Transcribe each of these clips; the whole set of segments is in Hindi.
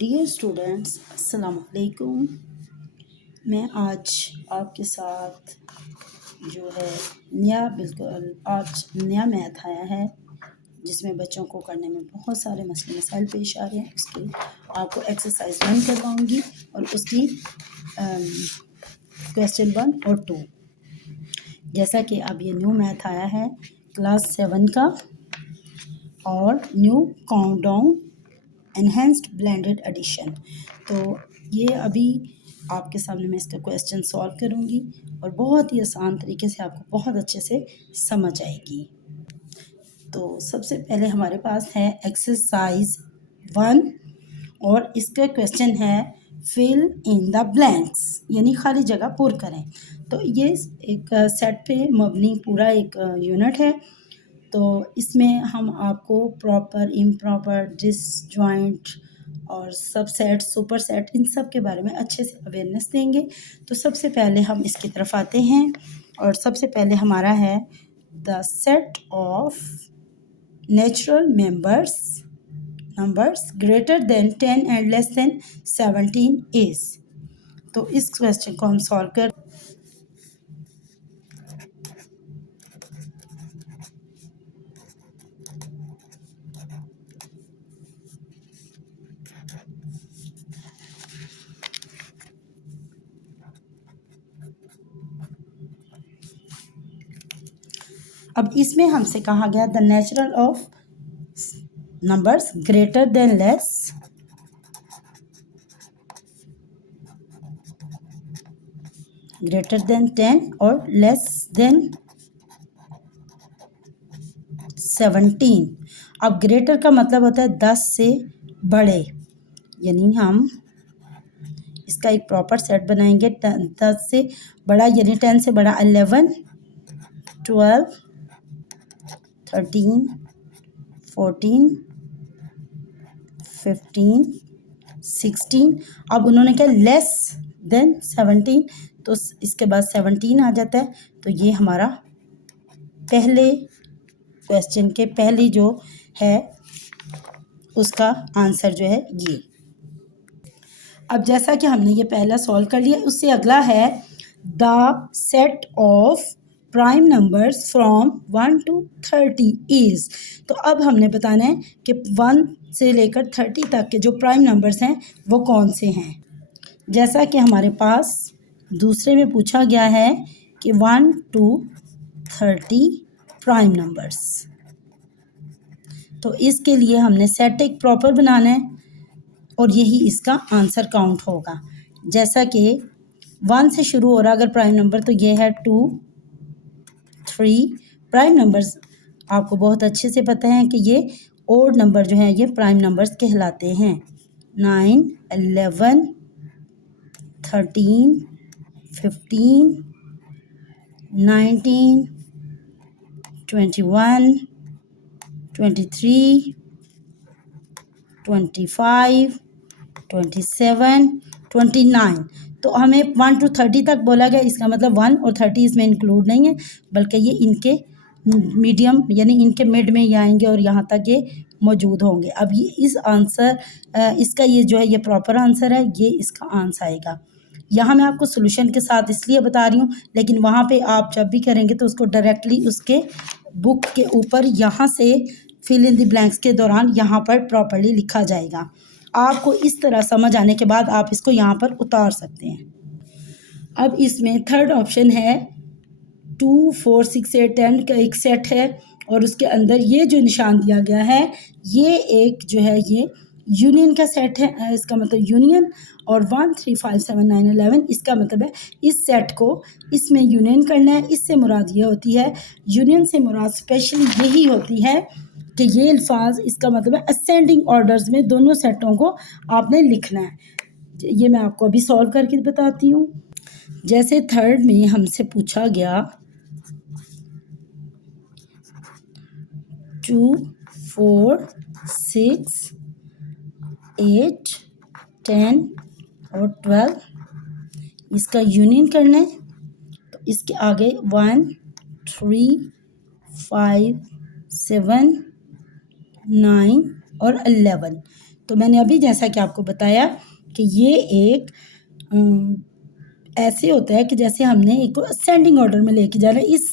डियर स्टूडेंट्स, अस्सलाम वालेकुम। मैं आज आपके साथ जो है आज नया मैथ आया है जिसमें बच्चों को करने में बहुत सारे मसले मसाइल पेश आ रहे हैं। उसकी आपको एक्सरसाइज 1 करवाऊंगी और उसकी क्वेश्चन 1 और 2। जैसा कि अब ये न्यू मैथ आया है क्लास 7 का और new countdown enhanced blended edition. तो ये अभी आपके सामने मैं इसका क्वेश्चन सॉल्व करूँगी और बहुत ही आसान तरीके से आपको बहुत अच्छे से समझ आएगी। तो सबसे पहले हमारे पास है एक्सरसाइज 1 और इसका क्वेश्चन है फिल इन द ब्लैंक्स, यानी खाली जगह पुर करें। तो ये एक सेट पे मबनी पूरा एक यूनिट है। तो इसमें हम आपको प्रॉपर, इम्प्रॉपर, डिसजॉइंट और सबसेट, सुपर सेट, इन सब के बारे में अच्छे से अवेयरनेस देंगे। तो सबसे पहले हम इसकी तरफ आते हैं और सबसे पहले हमारा है the set of natural numbers greater than 10 and less than 17 is. तो इस क्वेश्चन को हम सॉल्व कर अब इसमें हमसे कहा गया the natural of numbers greater than 10 और लेस देन 17। अब ग्रेटर का मतलब होता है 10 से बड़े, यानी हम इसका एक प्रॉपर सेट बनाएंगे। 10 से बड़ा यानी 10 से बड़ा 11, 12, 13, 14, 15, 16। अब उन्होंने क्या लेस देन 17, तो इसके बाद 17 आ जाता है। तो ये हमारा पहले क्वेश्चन के पहली जो है उसका आंसर जो है ये। अब जैसा कि हमने ये पहला सॉल्व कर लिया, उससे अगला है the set of prime numbers from 1 to 30 is. तो अब हमने बताना है कि 1 से लेकर 30 तक के जो प्राइम नंबर्स हैं वो कौन से हैं। जैसा कि हमारे पास दूसरे में पूछा गया है कि 1 to 30 प्राइम नंबर्स, तो इसके लिए हमने सेट एक प्रॉपर बनाना है और यही इसका आंसर काउंट होगा। जैसा कि 1 से शुरू हो रहा अगर प्राइम नंबर, तो ये है 2, 3। प्राइम नंबर्स आपको बहुत अच्छे से पता है कि ये ओड नंबर जो हैं ये प्राइम नंबर्स कहलाते हैं। 9, 11, 13, 15, 19, 21, 23, 25, 27, 29। तो हमें 1 to 30 तक बोला गया, इसका मतलब 1 और 30 इसमें इंक्लूड नहीं है, बल्कि ये इनके मीडियम यानी इनके मिड में ही आएंगे और यहाँ तक ये मौजूद होंगे। अब ये इस आंसर इसका ये जो है ये प्रॉपर आंसर है, ये इसका आंसर आएगा। यहाँ मैं आपको सोल्यूशन के साथ इसलिए बता रही हूँ, लेकिन वहाँ पे आप जब भी करेंगे तो उसको डायरेक्टली उसके बुक के ऊपर यहाँ से फिल इन द ब्लैंक्स के दौरान यहाँ पर प्रॉपरली लिखा जाएगा। आपको इस तरह समझ आने के बाद आप इसको यहाँ पर उतार सकते हैं। अब इसमें थर्ड ऑप्शन है 2, 4, 6, 8, 10 का एक सेट है और उसके अंदर ये जो निशान दिया गया है ये एक जो है ये यूनियन का सेट है। इसका मतलब यूनियन, और 1, 3, 5, 7, 9, 11 इसका मतलब है इस सेट को इसमें यूनियन करना है। इससे मुराद ये होती है, यूनियन से मुराद स्पेशली यही होती है कि ये अल्फाज, इसका मतलब है असेंडिंग ऑर्डर्स में दोनों सेटों को आपने लिखना है। ये मैं आपको अभी सॉल्व करके बताती हूँ। जैसे थर्ड में हमसे पूछा गया 2, 4, 6, 8, 10 और 12 इसका यूनियन करना है। तो इसके आगे 1, 3, 5, 7, 9 और 11। तो मैंने अभी जैसा कि आपको बताया कि ये एक ऐसे होता है कि जैसे हमने एक असेंडिंग ऑर्डर में लेके जाना है इस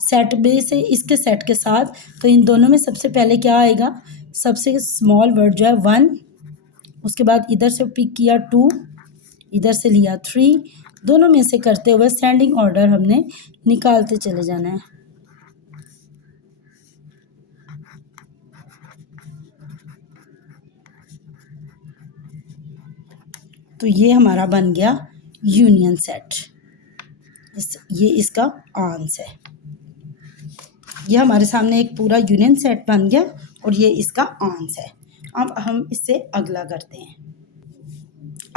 सेट में से इसके सेट के साथ, तो इन दोनों में सबसे पहले क्या आएगा, सबसे स्मॉल वर्ड जो है 1, उसके बाद इधर से पिक किया 2, इधर से लिया 3, दोनों में से करते हुए असेंडिंग ऑर्डर हमने निकालते चले जाना है। तो ये हमारा बन गया यूनियन सेट। ये इसका आंसर है। ये हमारे सामने एक पूरा यूनियन सेट बन गया और ये इसका आंसर है। अब हम इससे अगला करते हैं।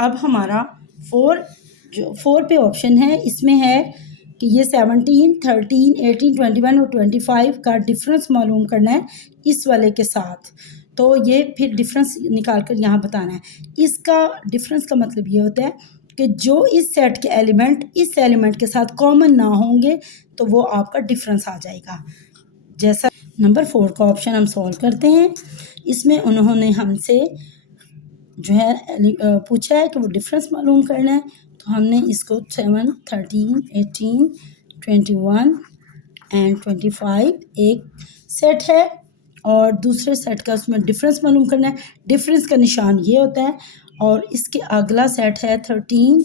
अब हमारा 4 पे ऑप्शन है, इसमें है कि ये 17, 13, 18, 21 और 25 का डिफरेंस मालूम करना है इस वाले के साथ। तो ये फिर डिफरेंस निकाल कर यहाँ बताना है। इसका डिफरेंस का मतलब ये होता है कि जो इस सेट के एलिमेंट इस एलिमेंट के साथ कॉमन ना होंगे तो वो आपका डिफरेंस आ जाएगा। जैसा नंबर 4 का ऑप्शन हम सॉल्व करते हैं। इसमें उन्होंने हमसे जो है पूछा है कि वो डिफरेंस मालूम करना है, तो हमने इसको 7, 13, 18, 21 एंड 25 एक सेट है और दूसरे सेट का उसमें डिफरेंस मालूम करना है। डिफरेंस का निशान ये होता है और इसके अगला सेट है 13,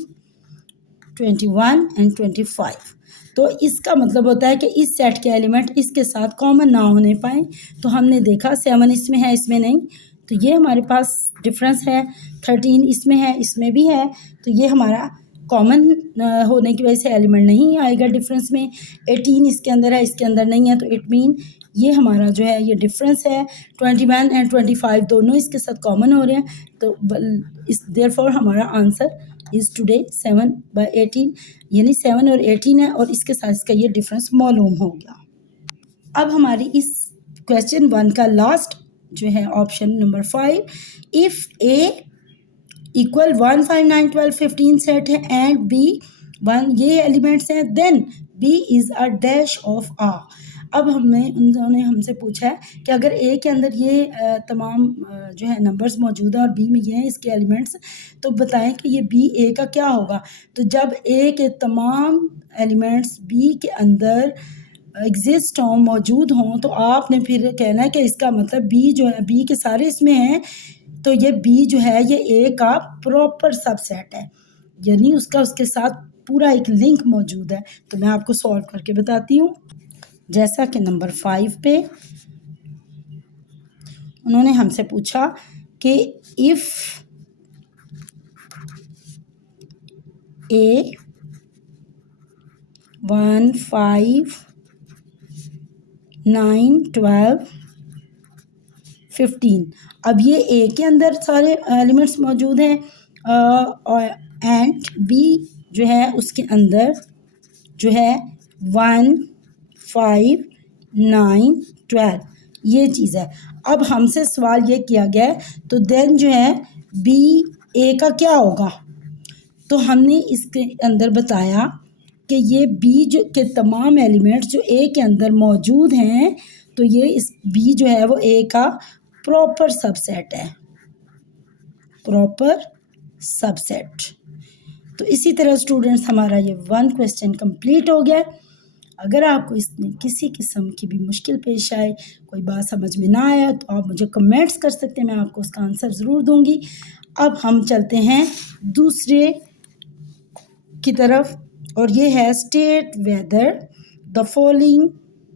21 एंड 25। तो इसका मतलब होता है कि इस सेट के एलिमेंट इसके साथ कॉमन ना होने पाए। तो हमने देखा 7 इसमें है, इसमें नहीं, तो ये हमारे पास डिफरेंस है। 13 इसमें है, इसमें भी है, तो ये हमारा कॉमन होने की वजह से एलिमेंट नहीं आएगा डिफरेंस में। 18 इसके अंदर है, इसके अंदर नहीं है, तो इट मीन ये हमारा जो है ये डिफरेंस है। 21 एंड 25 दोनों इसके साथ कॉमन हो रहे हैं, तो इस देयरफॉर हमारा आंसर इज़ टुडे 7/18, यानी 7 और 18 है और इसके साथ इसका ये डिफरेंस मालूम हो गया। अब हमारी इस क्वेश्चन 1 का लास्ट जो है option number 5, if A equal 1, 5, 9, 12, 15 set है एंड बी 1 ये एलिमेंट्स हैं, then B is a dash of A. अब उन्होंने हमसे पूछा है कि अगर ए के अंदर ये तमाम जो है नंबर्स मौजूद हैं और बी में ये हैं इसके एलिमेंट्स, तो बताएं कि ये बी ए का क्या होगा। तो जब ए के तमाम एलिमेंट्स बी के अंदर एग्जिस्ट हों, मौजूद हों, तो आपने फिर कहना है कि इसका मतलब बी जो है, बी के सारे इसमें हैं, तो ये बी जो है ये ए का प्रॉपर सबसेट है, यानी उसका उसके साथ पूरा एक लिंक मौजूद है। तो मैं आपको सॉल्व करके बताती हूँ। जैसा कि नंबर 5 पे उन्होंने हमसे पूछा कि इफ़ ए 1, 5, 9, 12, 15, अब ये ए के अंदर सारे एलिमेंट्स मौजूद हैं एंड बी जो है उसके अंदर जो है 1, 5, 9, 12 ये चीज़ है। अब हमसे सवाल ये किया गया है, तो देन जो है बी ए का क्या होगा। तो हमने इसके अंदर बताया कि ये बी जो के तमाम एलिमेंट्स जो ए के अंदर मौजूद हैं, तो ये इस बी जो है वो ए का प्रॉपर सबसेट है, प्रॉपर सबसेट। तो इसी तरह स्टूडेंट्स हमारा ये 1 क्वेश्चन कंप्लीट हो गया। अगर आपको इसमें किसी किस्म की भी मुश्किल पेश आए, कोई बात समझ में ना आया, तो आप मुझे कमेंट्स कर सकते हैं, मैं आपको उसका आंसर ज़रूर दूंगी। अब हम चलते हैं दूसरे की तरफ और ये है state whether the following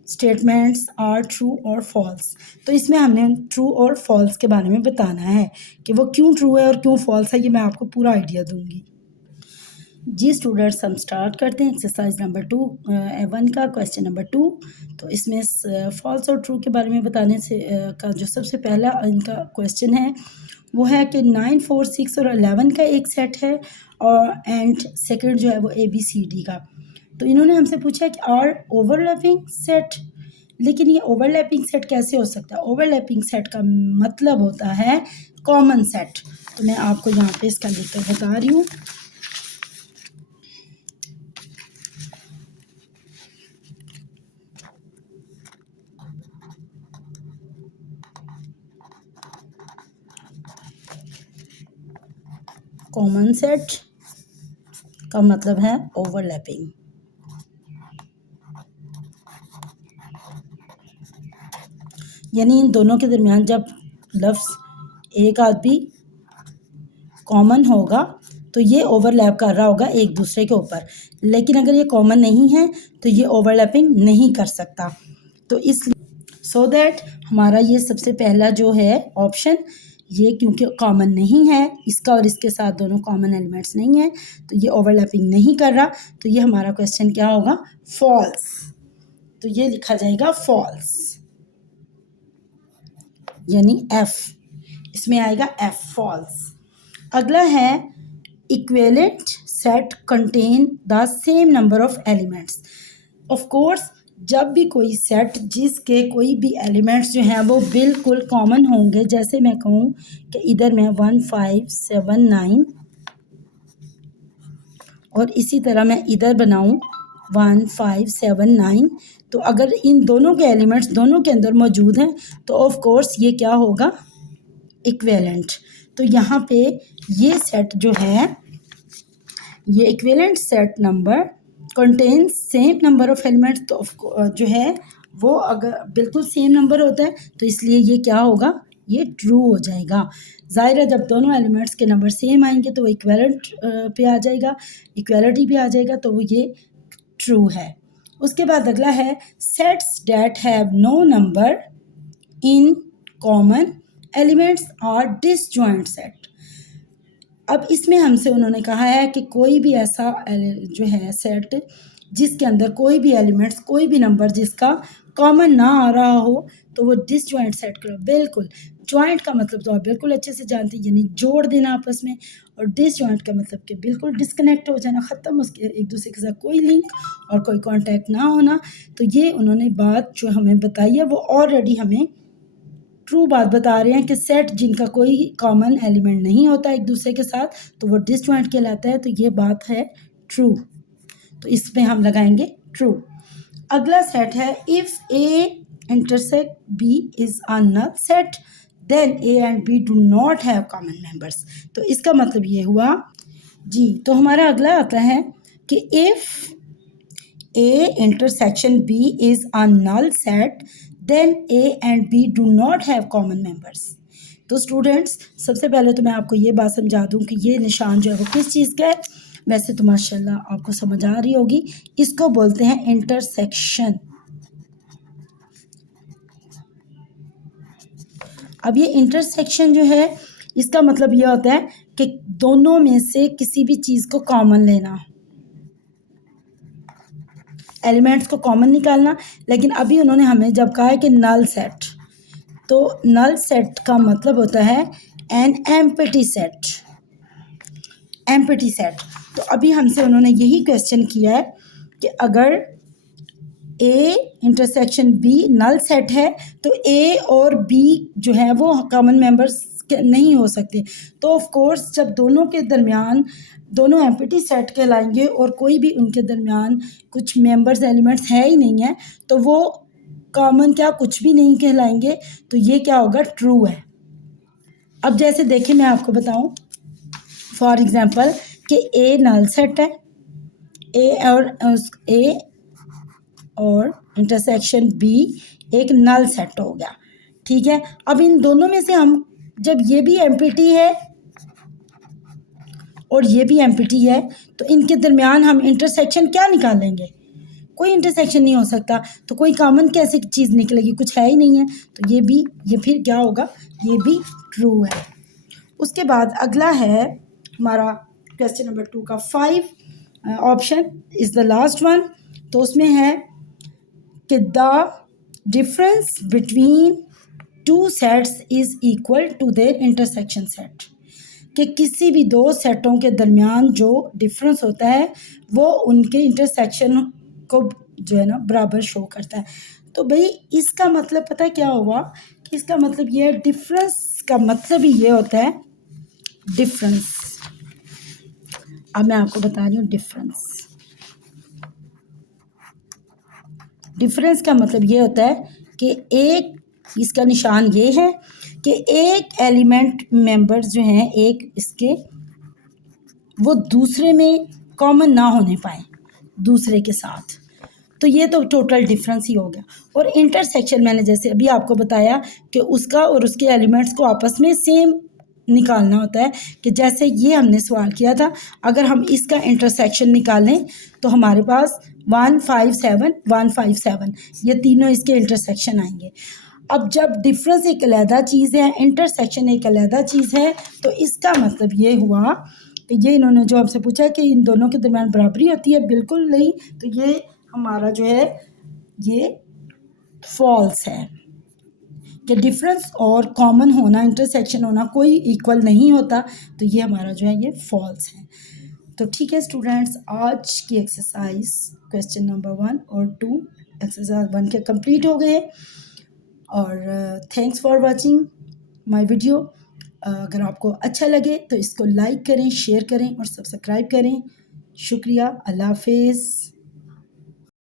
statements are true और फॉल्स। तो इसमें हमने ट्रू और फॉल्स के बारे में बताना है कि वो क्यों ट्रू है और क्यों फॉल्स है, ये मैं आपको पूरा आइडिया दूंगी। जी स्टूडेंट्स, हम स्टार्ट करते हैं एक्सरसाइज नंबर 1 का क्वेश्चन नंबर 2। तो इसमें फॉल्स और ट्रू के बारे में बताने से का जो सबसे पहला इनका क्वेश्चन है वो है कि 9, 4, 6 और 11 का एक सेट है और एंड सेकंड जो है वो ABCD का। तो इन्होंने हमसे पूछा है कि आर ओवरलैपिंग सेट, लेकिन ये ओवरलैपिंग सेट कैसे हो सकता है। ओवरलैपिंग सेट का मतलब होता है कॉमन सेट। तो मैं आपको यहाँ पे इसका लिखकर बता रही हूँ। कॉमन सेट का मतलब है ओवरलैपिंग। यानी इन दोनों के दरमियान जब लफ्ज़ एक आध भी कॉमन होगा तो ये ओवरलैप कर रहा होगा एक दूसरे के ऊपर, लेकिन अगर ये कॉमन नहीं है तो ये ओवरलैपिंग नहीं कर सकता। तो इसलिए सो दैट हमारा ये सबसे पहला जो है ऑप्शन, ये क्योंकि कॉमन नहीं है, इसका और इसके साथ दोनों कॉमन एलिमेंट्स नहीं है, तो ये ओवरलैपिंग नहीं कर रहा, तो ये हमारा क्वेश्चन क्या होगा, फॉल्स। तो ये लिखा जाएगा फॉल्स, यानी एफ, इसमें आएगा एफ, फॉल्स। अगला है equivalent set contain the same number of elements. Of course जब भी कोई सेट जिसके कोई भी एलिमेंट्स जो हैं वो बिल्कुल कॉमन होंगे, जैसे मैं कहूँ कि इधर मैं 1 5 7 9 और इसी तरह मैं इधर बनाऊँ 1 5 7 9, तो अगर इन दोनों के एलिमेंट्स दोनों के अंदर मौजूद हैं तो ऑफ कोर्स ये क्या होगा, इक्विवेलेंट। तो यहाँ पे ये सेट जो है, ये equivalent set number contains same number of elements, तो जो है वो अगर बिल्कुल सेम नंबर होता है तो इसलिए ये क्या होगा, ये ट्रू हो जाएगा। ज़ाहिर है जब दोनों एलिमेंट्स के नंबर सेम आएंगे तो वो इक्विवेलेंट पे आ जाएगा, इक्वालिटी पे आ जाएगा, तो वो ये ट्रू है। उसके बाद अगला है sets that have no number in common elements are disjoint set. अब इसमें हमसे उन्होंने कहा है कि कोई भी ऐसा जो है सेट जिसके अंदर कोई भी एलिमेंट्स, कोई भी नंबर जिसका कॉमन ना आ रहा हो तो वो डिसजॉइंट सेट करो। बिल्कुल, जॉइंट का मतलब तो आप बिल्कुल अच्छे से जानते हैं, यानी जोड़ देना आपस में, और डिसजॉइंट का मतलब कि बिल्कुल डिस्कनेक्ट हो जाना, ख़त्म, उसके एक दूसरे के साथ कोई लिंक और कोई कॉन्टैक्ट ना होना। तो ये उन्होंने बात जो हमें बताई है वो ऑलरेडी हमें ट्रू बात बता रहे हैं कि सेट जिनका कोई कॉमन एलिमेंट नहीं होता एक दूसरे के साथ तो वो डिसजॉइंट कहलाता है। तो ये बात है ट्रू, तो इसमें हम लगाएंगे ट्रू। अगला सेट है if A intersect B is a null set then A and B do not have common members. तो इसका मतलब ये हुआ जी। तो हमारा अगला आता है कि if A intersection B is a null set then A and B do not have common members. तो स्टूडेंट्स सबसे पहले तो मैं आपको ये बात समझा दूं कि ये निशान जो है वो किस चीज़ का है। वैसे तो माशाल्लाह आपको समझ आ रही होगी, इसको बोलते हैं इंटरसेक्शन। अब ये इंटरसेक्शन जो है इसका मतलब ये होता है कि दोनों में से किसी भी चीज़ को कॉमन लेना, एलिमेंट्स को कॉमन निकालना। लेकिन अभी उन्होंने हमें जब कहा है कि नल सेट, तो नल सेट का मतलब होता है an empty set, empty set. तो अभी हमसे उन्होंने यही क्वेश्चन किया है कि अगर A intersection B null set है तो ए और बी जो है वो कॉमन मेंबर्स नहीं हो सकते। तो ऑफ कोर्स जब दोनों के दरमियान दोनों एम्प्टी सेट कहलाएंगे और कोई भी उनके दरमियान कुछ मेंबर्स एलिमेंट्स है ही नहीं है तो वो कॉमन क्या कुछ भी नहीं कहलाएंगे। तो ये क्या होगा, ट्रू है। अब जैसे देखिए मैं आपको बताऊं फॉर एग्जांपल कि ए नल सेट है, ए और इंटरसेक्शन बी एक नल सेट हो गया, ठीक है। अब इन दोनों में से हम जब ये भी एम्प्टी है और ये भी एम्प्टी है तो इनके दरमियान हम इंटरसेक्शन क्या निकालेंगे, कोई इंटरसेक्शन नहीं हो सकता। तो कोई कॉमन कैसे चीज़ निकलेगी, कुछ है ही नहीं है। तो ये फिर क्या होगा, ये भी ट्रू है। उसके बाद अगला है हमारा क्वेश्चन नंबर 2 का 5 option is the last one. तो उसमें है कि the difference between two sets is equal to their intersection set, कि किसी भी दो सेटों के दरमियान जो डिफरेंस होता है वो उनके इंटरसेक्शन को जो है ना बराबर शो करता है। तो भाई इसका मतलब पता है क्या हुआ, कि इसका मतलब ये है, डिफरेंस का मतलब ही ये होता है डिफरेंस। अब मैं आपको बता रही हूँ डिफरेंस का मतलब ये होता है कि एक, इसका निशान ये है कि एक एलिमेंट मेंबर्स जो हैं एक इसके वो दूसरे में कॉमन ना होने पाए दूसरे के साथ। तो ये तो टोटल डिफरेंस ही हो गया। और इंटरसेक्शन मैंने जैसे अभी आपको बताया कि उसका और उसके एलिमेंट्स को आपस में सेम निकालना होता है कि जैसे ये हमने सवाल किया था, अगर हम इसका इंटरसेक्शन निकालें तो हमारे पास 157 157 ये तीनों इसके इंटरसेक्शन आएंगे। अब जब डिफरेंस एक अलहदा चीज़ है, इंटरसेक्शन एक अलहदा चीज़ है, तो इसका मतलब ये हुआ कि ये इन्होंने जो हमसे पूछा है कि इन दोनों के दरमियान बराबरी होती है, बिल्कुल नहीं। तो ये हमारा जो है ये फॉल्स है कि डिफरेंस और कॉमन होना, इंटरसेक्शन होना कोई इक्वल नहीं होता। तो ये हमारा जो है ये फॉल्स है। तो ठीक है स्टूडेंट्स, आज की एक्सरसाइज क्वेश्चन नंबर 1 और 2 एक्सरसाइज 1 के कंप्लीट हो गए। और thanks for watching my video. अगर आपको अच्छा लगे तो इसको लाइक करें, शेयर करें और सब्सक्राइब करें। शुक्रिया। अल्लाह हाफिज़।